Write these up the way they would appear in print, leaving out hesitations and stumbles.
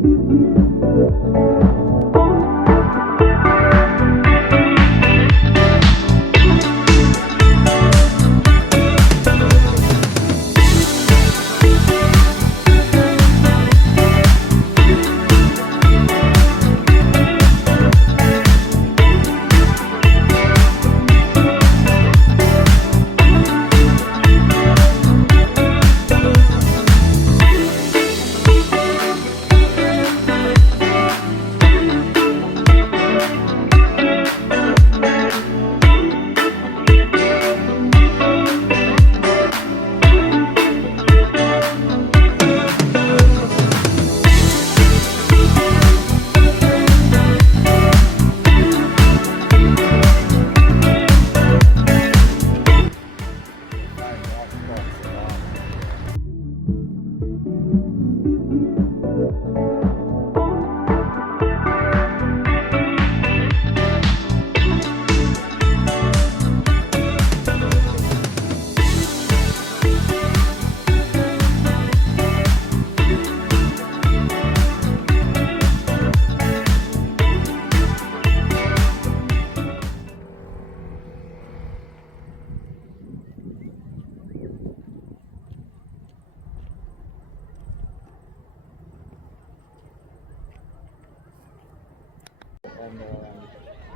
On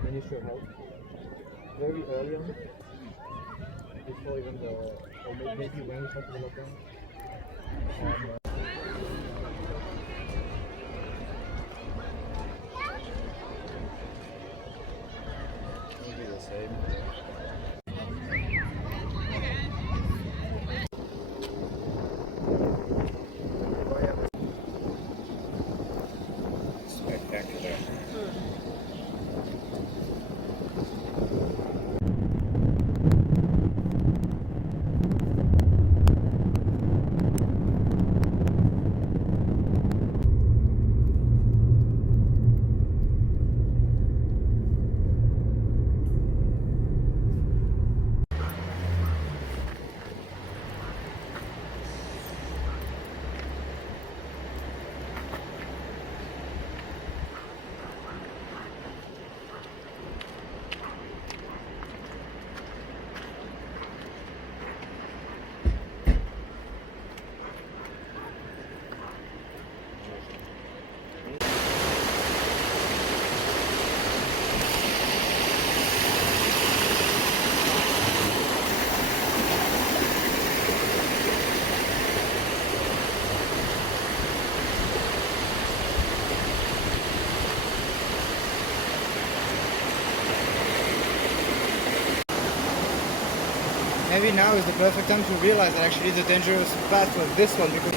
Ministry of Health very early on, before even the, or maybe when we started the lockdown. Maybe the same. Spectacular. Maybe now is the perfect time to realize that actually the dangerous path was this one because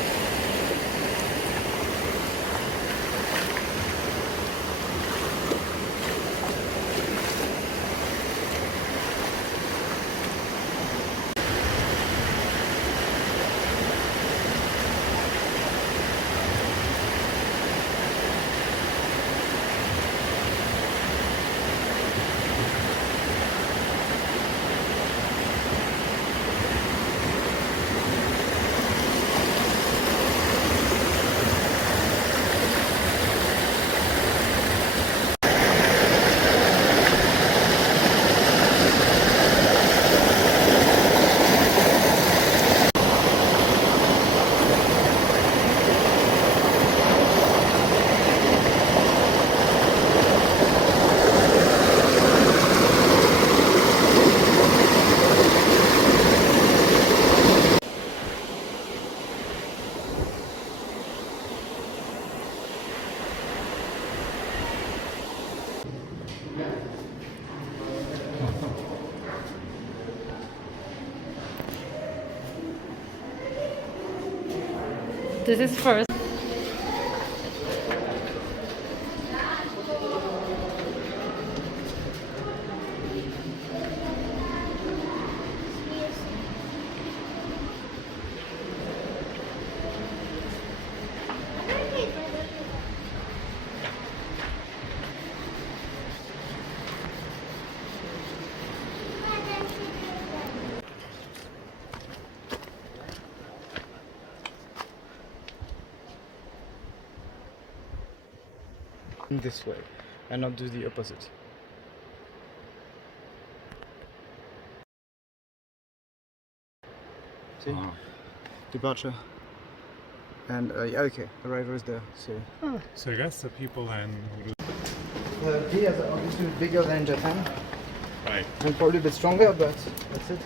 This is first. this way and not do the opposite. See? Departure. And yeah, okay, arrival is there. So So I guess the people then the gears are obviously bigger than Japan right. and probably a bit stronger, but that's it.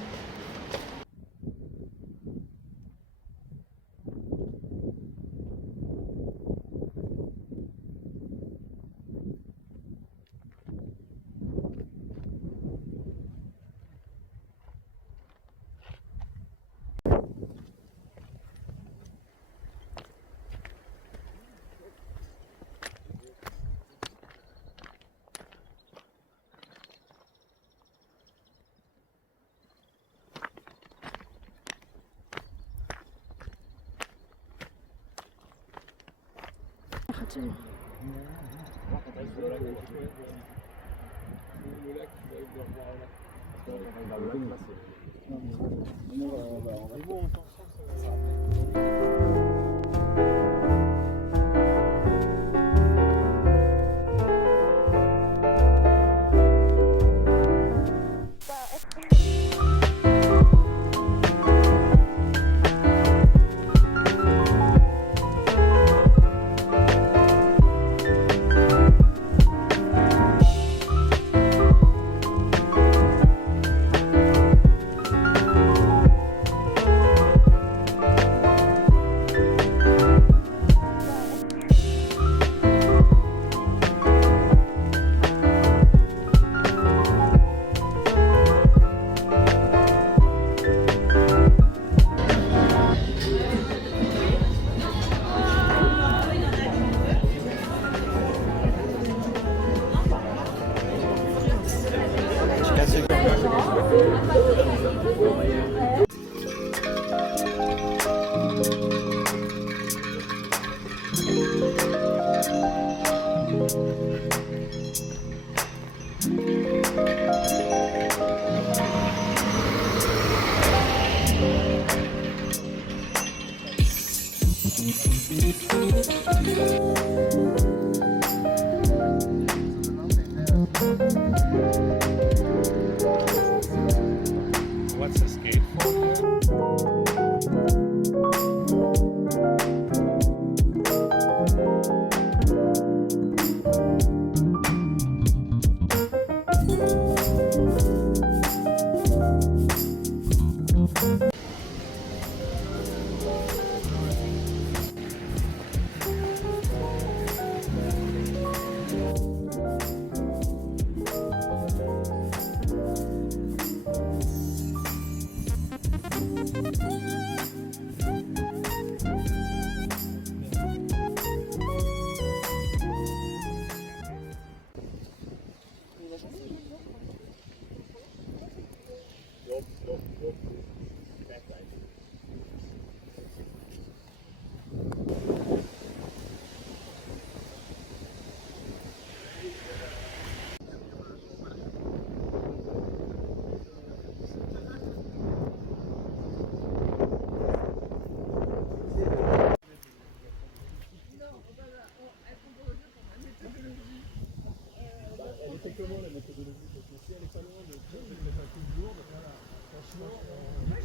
What's the skate for? C'est comment la méthodologie? Parce que si elle est pas loin de peut-être un coup de lourde, franchement.